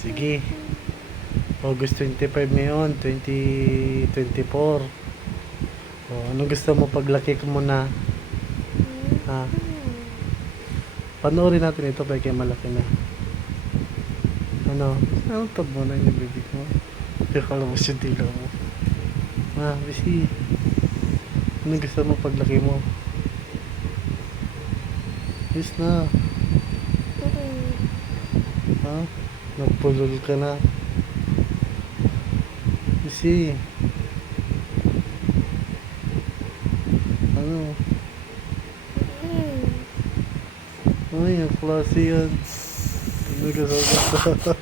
Sige. August 25 ngayon, 2024. O, anong gusto mo paglaki mo na? Ha? Panoorin natin ito kaya malaki na. Ano? Ano tab mo na yung bibig mo? Kaya mo yung tila mo. Ha, bisi. Anong gusto mo paglaki mo? Yes na. Ha? Nagpulol ka na. Bisi. Ano? Ay, ang klase yan. Ano gusto?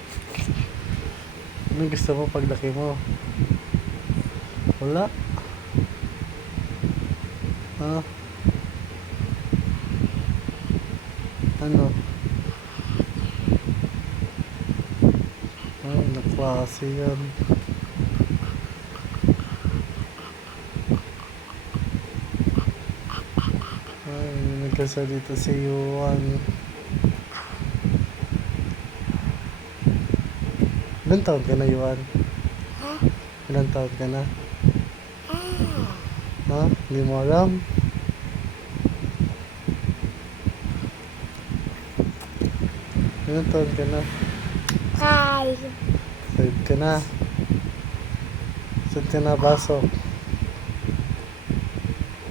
Ano gusto mo paglaki mo? Wala. Ha? Ano? Ay, ang klase yan. Ay, nagkasalita si Yuan. Ilan taon ka na, Yuan? Ilan taon ka na? Ha? Hindi mo alam? Ilan taon ka na? 5 ka na. Saan ka na pasok?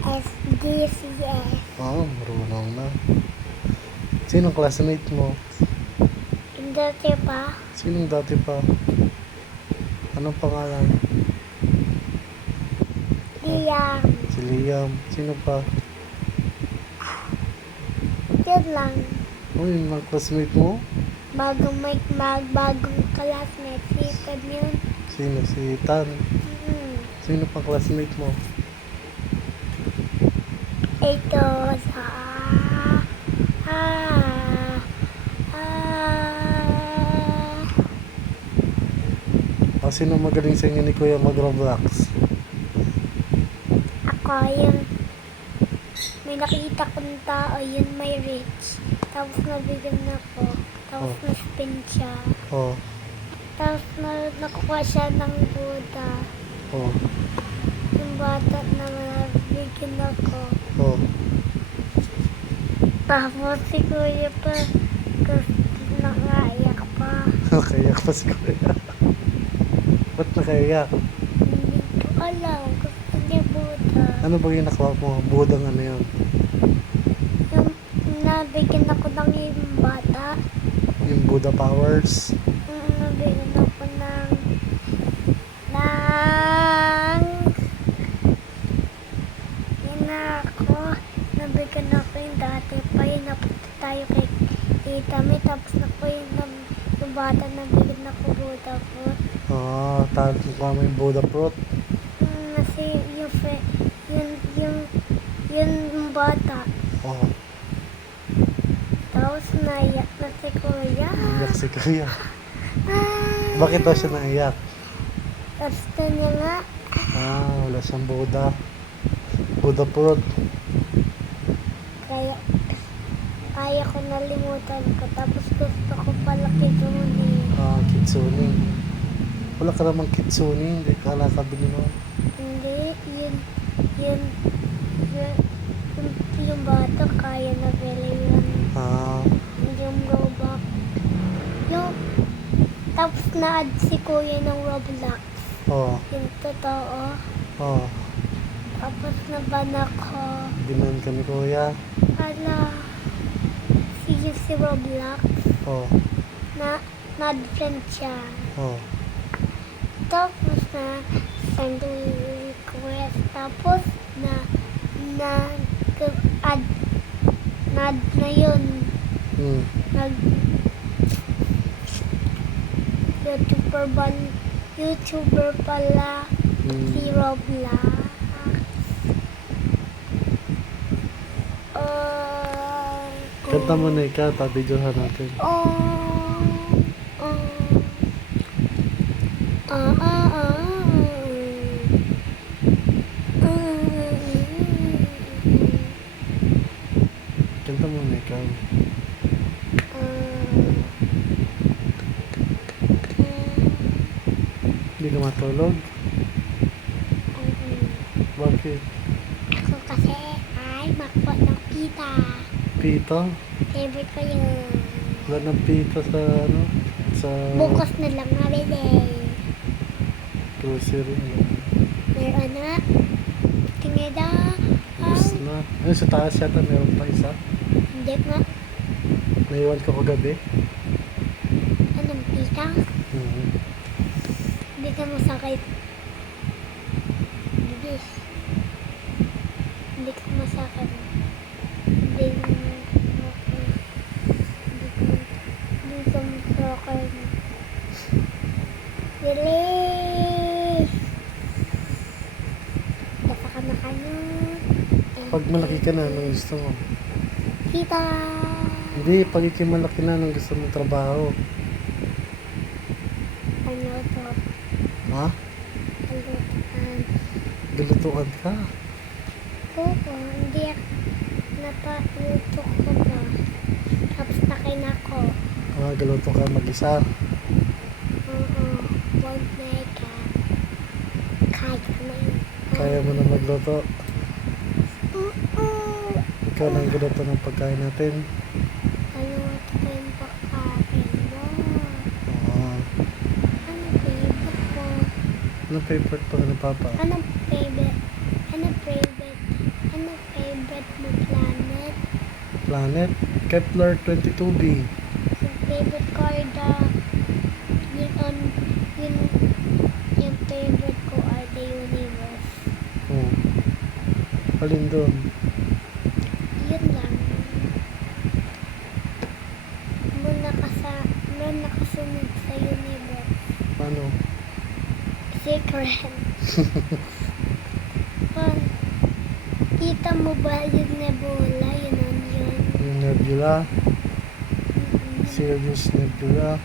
SDCS. Oo, marunong na. Sinong classmate mo? Dati pa, Sinong dati pa? Anong pangalan? Liam. Si Liam. Sino pa? Yun lang. Oh, yung mga classmate mo? Bagong classmate. Sikad yun. Sino? Si Tan. Sino pa classmate mo? Ito sa... Sino magaling sa inyo ni Kuya mag-Roblox? Ako yung... May nakita kong tao, yun may rich. Tapos nabigyan ako. Tapos na-spin siya. Oh. Tapos nakuha siya ng Buddha. Oh. Yung bata na nabigyan ako. Oh. Tapos si Kuya pa, nakaiyak pa. Nakaiyak pa si Kuya. Ba't nakaiyak? Hindi ko alam, gusto niya Buddha. Ano ba yung nakuha mo? Budang ano yun? Yung nabigyan ako ng yung bata, Yung Buddha powers? nabigyan ako ng yun na ako, nabigyan ako yung dati pa, yun napunta tayo kay Tita May, tapos ako yung bata, nabigyan ako Buddha po. Tawag ko may Buddha fruit. Kasi yung bata, Oh. tapos naiyak na si Kuya. Naiyak si Kuya. Bakit daw siya naiyak? Gusto niya nga. Wala siyang Buddha. Buddha fruit. Kaya ko nalimutan ko. Tapos gusto ko pala kitunin. Kitsune. Wala ka namang kitsune. Hindi ka nakabili mo. Hindi, yung bata kaya na pala yun. Yung Roblox. Tapos na-add si Kuya ng Roblox. Oh. Yung totoo. Oh. Tapos naban ako. Binan ka ni Kuya. Ala, si Roblox. Oh. Na-friend siya. Oh. Tapos na send request. Tapos add na yun. YouTuber pala si Roblox. Kanta mo na ikaw, tabidyohan natin. Kanta mo na ikaw. Hindi ka matulog? Mm. Bakit? Ako kasi ay makpo ng pita. Pita? Favorite ko yun. Wala ng pita sa ano? Sa Bukas na lang mabili. grocery. Meron na. Tinida. Ubus na. Ayun, sa taas yata meron pa isa. Hindi nga. Naiwan ko kagabi. Anong pita? Mhm. Hindi ka masakit. Bibis. Hindi ka masakit. Hindi ka Hindi ka masakit. Bilis! Basta ka na kanya. Pag malaki ka na, anong gusto mo? Kita! Hindi, pag ikimalaki na, anong gusto mong trabaho? Ano to? Ha? Palutuan. Galutuan ka? Oo, hindi ako napaluto ko ba? Tapos takin ako. Ah, galuto ka mag-isa. Oo, wag na ka. Kaya na yun. Kaya mo na magluto. Oo. Ikaw na ang galuto ng pagkain natin. Kaluto ko yung pagkain mo. Ah, Ano favorite ko? anong favorite pa ng papa? Anong favorite? Anong favorite? Anong favorite mo planet? Planet? Kepler 22b. Yung favorite ko ay yung favorite ko ay the universe. Oh. Alin doon? Yun lang. Muna nakasunod sa universe. Ano? Secret. Kita mo ba yung nebula? Yun. Yung nebula? Mm-mm. Sirius Nebula?